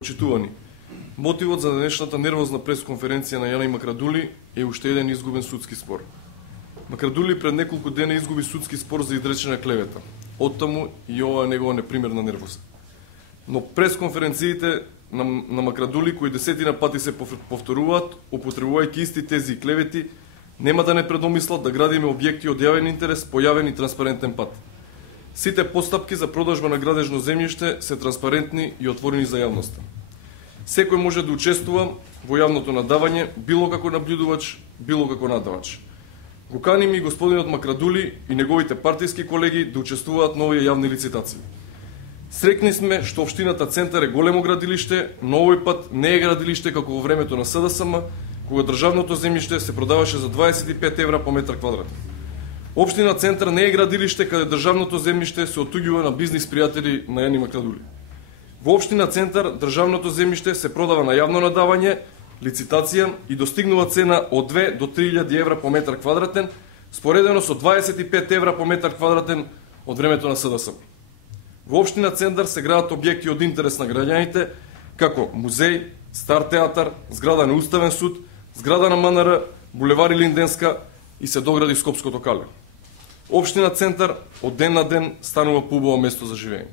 Почитувани, мотивот за денешната нервозна пресконференција на Јана Макрадули е уште еден изгубен судски спор. Макрадули пред неколку дена изгуби судски спор за изречена клевета. Оттаму и оваа негова непримерна нервоза. Но пресконференциите на Макрадули, кои десетина пати се повторуваат, употребувајќи исти тези и клевети, нема да не предомислат да градиме објекти од јавен интерес по јавен и транспарентен пат. Сите постапки за продажба на градежно земјиште се транспарентни и отворени за јавноста. Секој може да учествува во јавното надавање, било како наблюдувач, било како надавач. Го каним и господинот Макрадули и неговите партиски колеги да учествуваат на овие јавни лицитации. Срекни сме што општината Центар е големо градилиште, но овој пат не е градилиште како во времето на СДСМ, кога државното земјиште се продаваше за 25 евра по метар квадратен. Општина Центар не е градилиште каде државното земјиште се отуѓува на бизнис пријатели на Јани Макрадули. Во општина Центар државното земјиште се продава на јавно надавање, лицитација и достигнува цена од 2 до 3000 евра по метар квадратен, споредено со 25 евра по метар квадратен од времето на СДСМ. Во општина Центар се градат објекти од интерес на граѓаните, како музеј, стар театар, зграда на Уставен суд, зграда на МНР, булевар Илинденска и се догради Скопското кале. Општина Центар од ден на ден станува поубаво место за живење.